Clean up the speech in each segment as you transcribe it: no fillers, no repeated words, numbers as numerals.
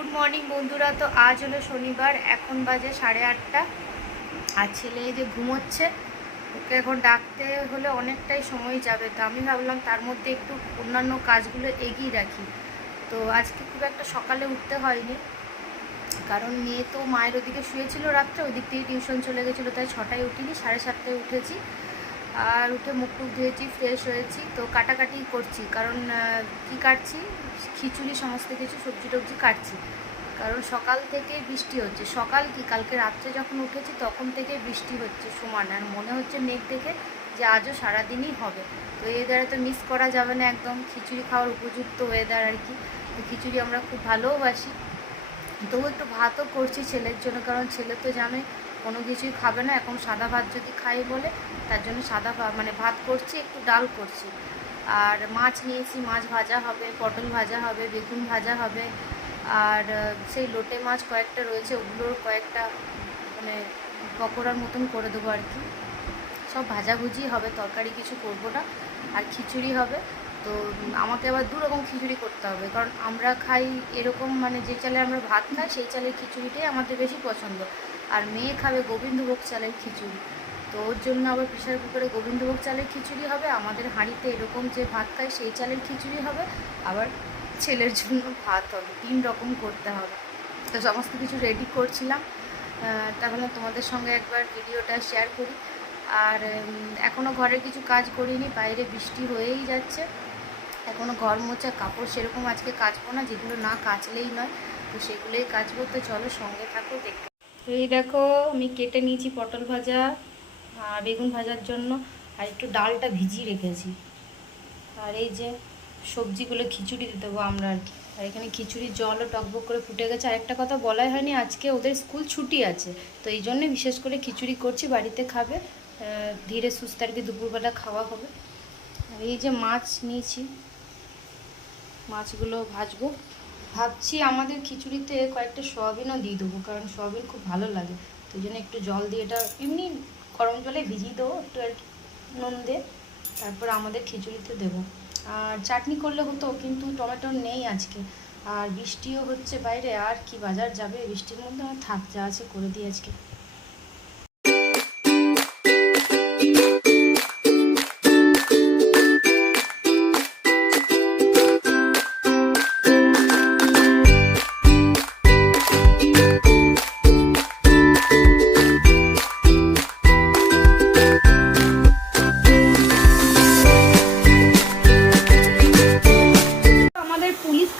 Good morning বন্ধুরা। তো আজ হলো শনিবার, এখন বাজে 8:30। আর ছেলে যে ঘুমোচ্ছে, ওকে এখন ডাকতে হলে অনেকটাই সময় যাবে। তো আমি ভাবলাম তার মধ্যে একটু অন্যান্য কাজগুলো এগিয়ে রাখি। তো আজকে খুব একটা সকালে উঠতে হয়নি, কারণ মেয়ে তো মায়ের ওদিকে শুয়েছিল রাত্রে, ওই দিক থেকে টিউশন চলে গেছিলো, তাই 6টায় উঠিনি, 7:30টায় উঠেছি। আর উঠে মুখ টুক ধুয়েছি, ফ্রেশ হয়েছি। তো কাটাকাটি করছি, কারণ কি কাটছি, খিচুড়ি সমস্ত কিছু সবজি টবজি কাটছি। কারণ সকাল থেকে বৃষ্টি হচ্ছে, সকাল কি কালকে রাত্রে যখন উঠেছি তখন থেকে বৃষ্টি হচ্ছে সমান। আর মনে হচ্ছে মেঘ দেখে যে আজও সারাদিনই হবে। তো এই ওয়েদারে তো মিস করা যাবে না, একদম খিচুড়ি খাওয়ার উপযুক্ত ওয়েদার আর কি। তো খিচুড়ি আমরা খুব ভালোবাসি। তবু একটু ভাতও করছি ছেলের জন্য, কারণ ছেলে তো জানে কোনো কিছুই খাবে না এখন, সাদা ভাত যদি খাই বলে, তার জন্য সাদা মানে ভাত করছি, একটু ডাল করছি। আর মাছ নিয়েছি, মাছ ভাজা হবে, পটল ভাজা হবে, বেগুন ভাজা হবে। আর সেই লোটে মাছ কয়েকটা রয়েছে, ওগুলোর কয়েকটা মানে পকোড়ার মতন করে দেবো আর কি। সব ভাজাভুজি হবে, তরকারি কিছু করবো না। আর খিচুড়ি হবে। তো আমাকে আবার দুরকম খিচুড়ি করতে হবে, কারণ আমরা খাই এরকম, মানে যে চালে আমরা ভাত খাই সেই চালের খিচুড়িটাই আমাদের বেশি পছন্দ। আর মেয়ে খাবে গোবিন্দভোগ চালের খিচুড়ি। তো ওর জন্য আবার প্রেশার কুকারে গোবিন্দভোগ চালের খিচুড়ি হবে, আমাদের হাঁড়িতে এরকম যে ভাত খাই সেই চালের খিচুড়ি হবে। আবার ছেলের জন্য ভাত হবে, 3 রকম করতে হবে। তো সমস্ত কিছু রেডি করছিলাম, তাহলে তোমাদের সঙ্গে একবার ভিডিওটা শেয়ার করি। আর এখনও ঘরের কিছু কাজ করিনি, বাইরে বৃষ্টি হয়েই যাচ্ছে। এখনও ঘর মোছা কাপড় সেরকম আজকে কাচবো না, যেগুলো না কাচলেই নয়, তো সেগুলোই কাচবো। তো চলো সঙ্গে থাকো, দেখতে। এই দেখো, আমি কেটে নিয়েছি পটল ভাজা আর বেগুন ভাজার জন্য, আর একটু ডালটা ভিজিয়ে রেখেছি। আর এই যে সবজিগুলো খিচুড়ি দেবো আমরা আর কি। আর এখানে খিচুড়ির জলও টকবক করে ফুটে গেছে। আর একটা কথা বলাই হয়নি, আজকে ওদের স্কুল ছুটি আছে, তো এই জন্যে বিশেষ করে খিচুড়ি করছি, বাড়িতে খাবে, ধীরে সুস্থে আর কি দুপুরবেলা খাওয়া হবে। আর এই যে মাছ নিয়েছি, মাছগুলো ভাজবো। ভাবছি আমাদের খিচুড়িতে কয়েকটা সয়াবিনও দিয়ে দেবো, কারণ সয়াবিন খুব ভালো লাগে। তো এই জন্য একটু জল দিয়ে, এটা এমনি গরম জলে ভিজিয়ে দেবো একটু আর কি, নুন দিয়ে। তারপর আমাদের খিচুড়িতে দেবো। আর চাটনি করলে হতো, কিন্তু টমেটো নেই আজকে। আর বৃষ্টিও হচ্ছে বাইরে, আর কি বাজার যাবে বৃষ্টির মধ্যে, আমার থাক, যা আছে করে দিই আজকে।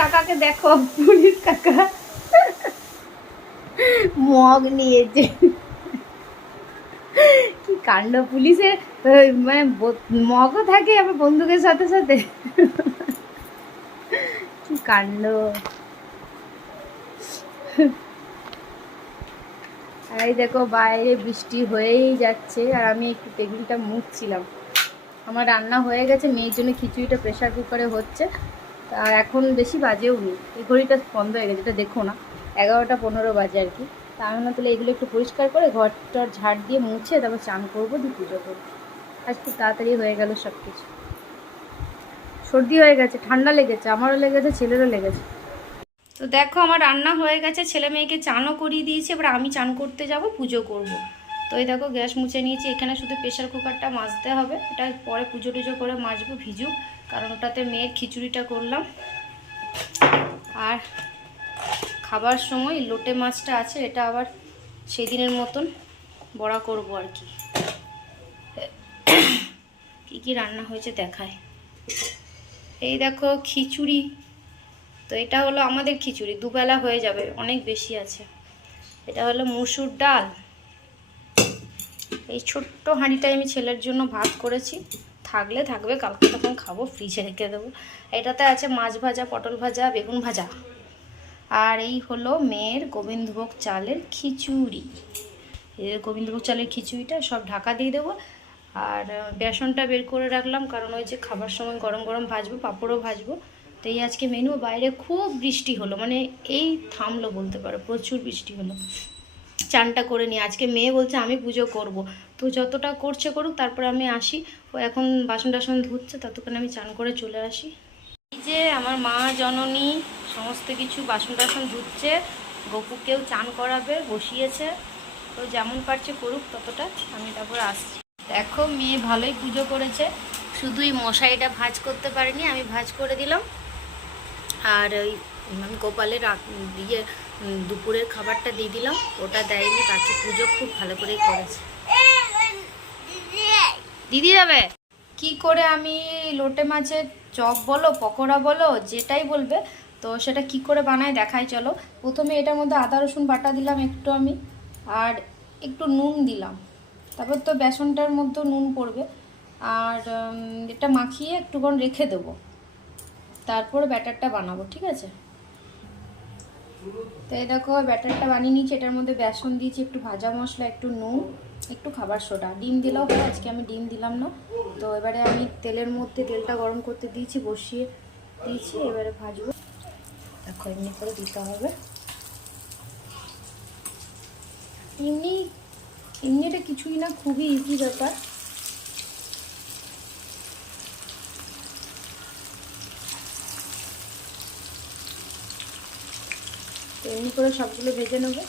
কাকাকে দেখো, পুলিশ কাকা মগ নিয়েছে। কি কাণ্ড, পুলিশের মানে মগও থাকে আবার বন্দুকের সাথে সাথে, কি কাণ্ড। আর এই দেখো বাইরে বৃষ্টি হয়েই যাচ্ছে, আর আমি একটু টেবিলটা মুছছিলাম। আমার রান্না হয়ে গেছে, মেয়ের জন্য খিচুড়িটা প্রেশার কুকারে হচ্ছে। আর এখন বেশি বাজেও নেই, এই ঘড়িটা বন্ধ হয়ে গেছে, এটা দেখো না, 11টা 15 বাজে আর কি। তা আমি না, তাহলে এগুলো একটু পরিষ্কার করে ঘরটার ঝাড় দিয়ে মুছে তারপর চান করবো, দিয়ে পুজো করবো। আজ খুব তাড়াতাড়ি হয়ে গেল সব কিছু। সর্দি হয়ে গেছে, ঠান্ডা লেগেছে, আমারও লেগেছে, ছেলেরও লেগেছে। তো দেখো আমার রান্না হয়ে গেছে, ছেলে মেয়েকে চানও করিয়ে দিয়েছি, এবার আমি চান করতে যাব, পুজো করব। তো এই দেখো গ্যাস মুছে নিয়েছি, এখানে শুধু প্রেশার কুকারটা মাজতে হবে, এটা পরে পুজো টুজো করে মাজবো, ভিজুক, কারণ ওটাতে মেয়ের খিচুড়িটা করলাম। আর খাবার সময় লোটে মাছটা আছে, এটা আবার সেই দিনের মতন বড়া করব আর কি। কি কি রান্না হয়েছে দেখায়। এই দেখো খিচুড়ি, তো এটা হলো আমাদের খিচুড়ি, দুবেলা হয়ে যাবে, অনেক বেশি আছে। এটা হলো মুসুর ডাল, এই ছোট্ট হাঁড়িটায় আমি ছেলের জন্য ভাত করেছি, থাকলে থাকবে, কালকে তখন খাবো, ফ্রিজে রেখে দেবো। এটাতে আছে মাছ ভাজা, পটল ভাজা, বেগুন ভাজা। আর এই হলো মেয়ের গোবিন্দভোগ চালের খিচুড়ি। এই গোবিন্দভোগ চালের খিচুড়িটা সব ঢাকা দিয়ে দেবো। আর বেসনটা বের করে রাখলাম, কারণ ওই যে খাবার সময় গরম গরম ভাজবো, পাঁপড়ও ভাজবো। তো এই আজকে মেনু। বাইরে খুব বৃষ্টি হলো, মানে এই থামলো বলতে পারো, প্রচুর বৃষ্টি হলো। চানটা করে নিই, আজকে মেয়ে বলছে আমি পুজো করব, তো যতটা করছে করুক, তারপরে আমি আসি। ও এখন বাসন টাসন ধুচ্ছে, ততক্ষণ আমি চান করে চলে আসি। এই যে আমার মা জননী সমস্ত কিছু বাসন টাসন ধুচ্ছে, গপুকেও চান করাবে, বসিয়েছে। তো যেমন পারছে করুক ততটা, আমি তারপর আসছি। দেখো মেয়ে ভালোই পুজো করেছে, শুধুই মশারিটা ভাঁজ করতে পারিনি, আমি ভাঁজ করে দিলাম। আর ওই আমি গোপালের দুপুরের খাবারটা দিয়ে দিলাম, ওটা দেয়নি, বাকি পুজো খুব ভালো করেই করেছে। দিদি যাবে কি করে আমি লোটে মাছের চপ বলো, পকোড়া বলো, যেটাই বলবে, তো সেটা কি করে বানায় দেখাই চলো। প্রথমে এটার মধ্যে আদা রসুন বাটা দিলাম একটু আমি, আর একটু নুন দিলাম, তারপর তো বেসনটার মধ্যেও নুন পড়বে, আর এটা মাখিয়ে একটুক্ষণ রেখে দেবো, তারপরে ব্যাটারটা বানাবো, ঠিক আছে? তো এই দেখো ব্যাটারটা বানিয়ে নিয়েছি, এটার মধ্যে বেসন দিয়েছি, একটু ভাজা মশলা, একটু নুন, একটু খাবার সোডা, ডিম দিলেও হয়, আজকে আমি ডিম দিলাম না। তো এবারে আমি তেলের মধ্যে তেলটা গরম করতে দিয়েছি, বসিয়ে দিয়েছি, এবারে ভাজবো। দেখো এমনি করে দিতে হবে, এমনিটা কিছুই না, খুবই ইজি ব্যাপার। এমনি করে সবগুলো ভেজে নেবো।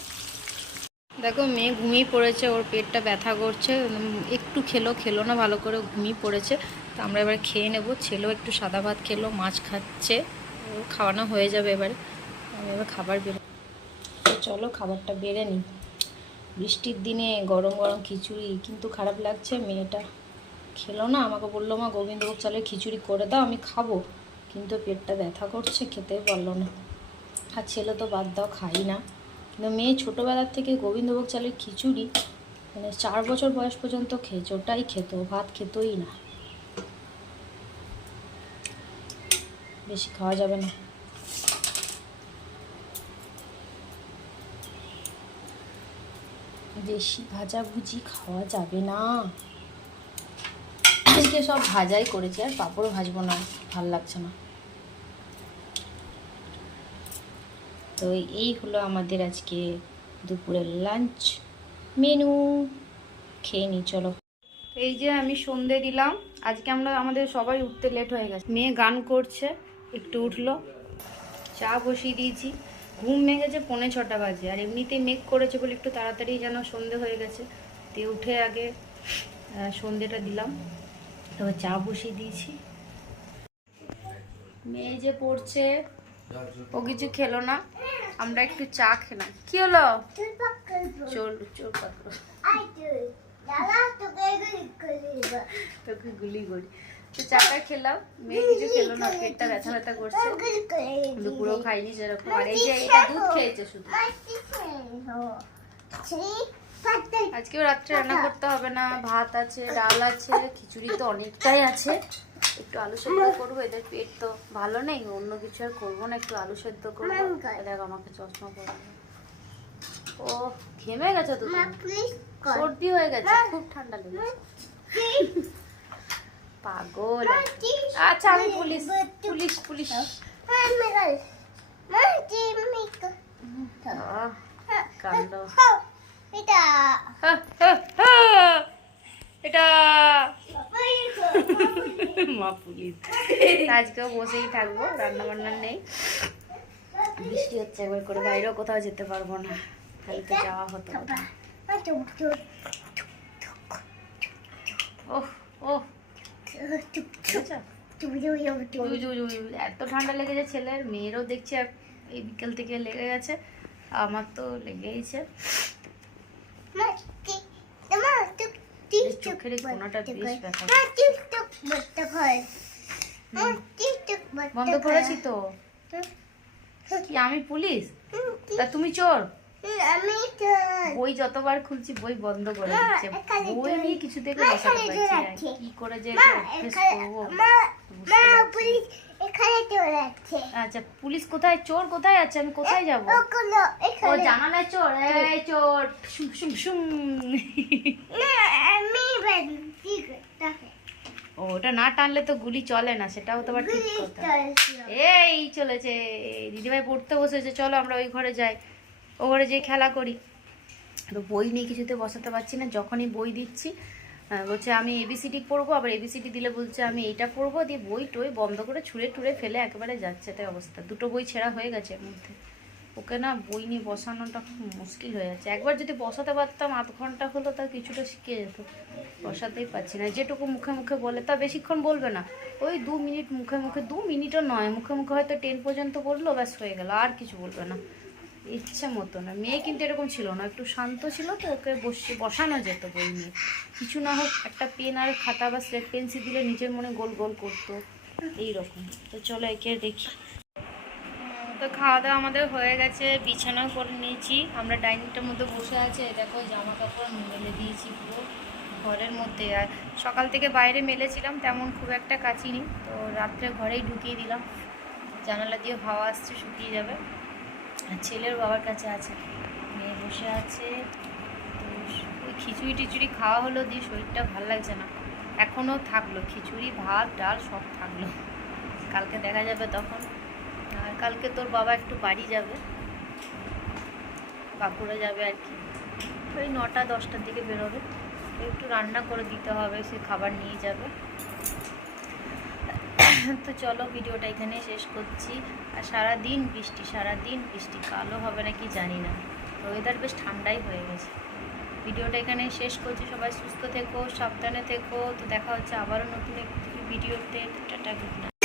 দেখো মেয়ে ঘুমিয়ে পড়েছে, ওর পেটটা ব্যথা করছে, একটু খেলো না, ভালো করে ঘুমিয়ে পড়েছে। তো আমরা এবার খেয়ে নেব। ছেলেও একটু সাদা ভাত খেলো, মাছ খাচ্ছে, ওর খাওয়ানো হয়ে যাবে এবারে। আমি এবার খাবার বেরো, চলো খাবারটা বেড়ে নিই। বৃষ্টির দিনে গরম গরম খিচুড়ি, কিন্তু খারাপ লাগছে মেয়েটা খেলো না, আমাকে বললো মা গোবিন্দভোগ চালের খিচুড়ি করে দাও, আমি খাবো, কিন্তু পেটটা ব্যথা করছে, খেতেই পারলো না। আর ছেলে তো বাদ দাও, খাই না, কিন্তু মেয়ে ছোটোবেলার থেকে গোবিন্দভোগ চালের খিচুড়ি মানে 4 বছর বয়স পর্যন্ত খেয়েছে, ওটাই খেত, ভাত খেতই না, বেশি খাওয়া যাবে না। বেশি ভাজাভুজি খাওয়া যাবে না। আজকে সব ভাজাই করেছি, আর পাঁপড়ও ভাজবো না, ভাল লাগছে না। তো এই হলো আমাদের আজকে দুপুরের লাঞ্চ মেনু, খেয়ে নিই চলো। এই যে আমি সন্ধে দিলাম, আজকে আমাদের সবাই উঠতে লেট হয়ে গেছে। মেয়ে গান করছে, একটু উঠলো, চা বসিয়ে দিয়েছি, ঘুম ভেঙেছে 5:45 বাজে, আর এমনিতেই মেঘ করেছে বলে একটু তাড়াতাড়ি যেন সন্ধে হয়ে গেছে। তো উঠে আগে সন্ধেটা দিলাম, তবে চা বসিয়ে দিয়েছি। মেয়ে যে পড়ছে, ও কিছু খেলো না, আমরা একটু চা খেলাম। কি হলো? চোর পাকড়, তোকে গুলি করি। তো চাটা খেলাম, মেয়ে কিছু খেলো না, পেটটা ব্যথা ব্যথা করছে, দুপুরেও খাইনি সেরকম। আর এই যে এটা দুধ খেয়েছে শুধু। আজকেও রাত্রে রান্না করতে হবে না, ভাত আছে, ডাল আছে, খিচুড়ি তো অনেকটাই আছে, একটু আলু সেদ্ধ করবো, এদের পেট তো ভালো নেই, অন্য কিছু আর করবো না, একটু আলু সেদ্ধ করবো। দেখ আমাকে চশমা পরে, ও ঘেমে গেছে, তো সর্দি হয়ে গেছে, খুব ঠান্ডা লেগেছে, পাগল। আচ্ছা আমি পুলিশ পুলিশ পুলিশ কাণ্ড। এটা মা পুলিশ। আজকেও বসেই থাকবো, রান্না বান্না নেই, বৃষ্টি হচ্ছে একবার করে, বাইরেও কোথাও যেতে পারবো না, তাহলে তো যাওয়া হতো। ওহ ওহ এত ঠান্ডা লেগেছে ছেলের, মেয়েরও দেখছি এই বিকেল থেকে লেগে গেছে, আমার তো লেগেইছে। চোখের কোনাটা বেশ ব্যথা। বন্ধ করেছি তো, কি আমি পুলিশ? তা তুমি চোর? বই যতবার খুলছি বই বন্ধ করে দিচ্ছে, বই নিয়ে কিছু দেখে বসাতে পারছি না, কি করে যে আচ্ছা পুলিশ কোথায়, চোর কোথায় আছে, আমি কোথায় যাবো? ও জানালায় চোর, এই চোর শুম শুম শুম। ওটা না টানলে তো গুলি চলে না, সেটাও তো আবার ঠিক কথা। এই চলেছে, দিদিভাই পড়তে বসেছে, চলো আমরা ওই ঘরে যাই, ও ঘরে যেয়ে খেলা করি। তো বই নিয়ে কিছুতে বসাতে পারছি না, যখনই বই দিচ্ছি বলছে আমি এবিসিডি পড়বো, আবার এবিসিডি দিলে বলছে আমি এইটা পড়বো, দিয়ে বই টই বন্ধ করে ছুঁড়ে টুড়ে ফেলে একেবারে যাচ্ছে, তাই অবস্থা। 2টো বই ছেঁড়া হয়ে গেছে এর মধ্যে। ওকে না বই নিয়ে বসানোটা খুব মুশকিল হয়ে যাচ্ছে। একবার যদি বসাতে পারতাম, আধ ঘন্টা হলো তা কিছুটা শিখে যেত, বসাতেই পারছি না। যেটুকু মুখে মুখে বলে তা বেশিক্ষণ বলবে না, ওই 2 মিনিট মুখে মুখে, 2 মিনিটও নয়, মুখে মুখে হয়তো 10 পর্যন্ত বললো, ব্যাস হয়ে গেল, আর কিছু বলবে না। ইচ্ছে মতো না। মেয়ে কিন্তু এরকম ছিল না, একটু শান্ত ছিল, তো ওকে বসানো যেত বই নিয়ে। কিছু না হোক একটা পেন আর খাতা বা স্লেট পেন্সিল দিলে নিজের মনে গোল গোল করতো, এইরকম। তো চলো একে দেখি। তো খাওয়া দাওয়া আমাদের হয়ে গেছে, বিছানাও করে নিয়েছি, আমরা ডাইনিংটার মধ্যে বসে আছি। দেখো জামা কাপড় মেলে দিয়েছি পুরো ঘরের মধ্যে। আর সকাল থেকে বাইরে মেলেছিলাম, তেমন খুব একটা কাচিনি, তো রাত্রে ঘরেই ঢুকিয়ে দিলাম, জানালা দিয়ে হাওয়া আসছে, শুকিয়ে যাবে। আর ছেলের বাবার কাছে আছে, মেয়ে বসে আছে। তো ওই খিচুড়ি টিচুড়ি খাওয়া হলো, দিয়ে শরীরটা ভালো লাগছে না, এখনও থাকলো খিচুড়ি ভাত ডাল সব থাকলো, কালকে দেখা যাবে তখন। আর কালকে তোর বাবা একটু বাড়ি যাবে, বাঁকুড়া যাবে আর কি, ওই 9টা 10টার দিকে বেরোবে, একটু রান্না করে দিতে হবে, সে খাবার নিয়ে যাবে। তো চলো ভিডিওটা এখানে শেষ করছি। আর সারাদিন বৃষ্টি, সারাদিন বৃষ্টি, কালও হবে নাকি জানি না, ওয়েদার বেশ ঠান্ডাই হয়ে গেছে। ভিডিওটা এখানে শেষ করছি, সবাই সুস্থ থেকো, সাবধানে থেকো। তো দেখা হচ্ছে আবারও নতুন একটি ভিডিওতে। Tata, good night.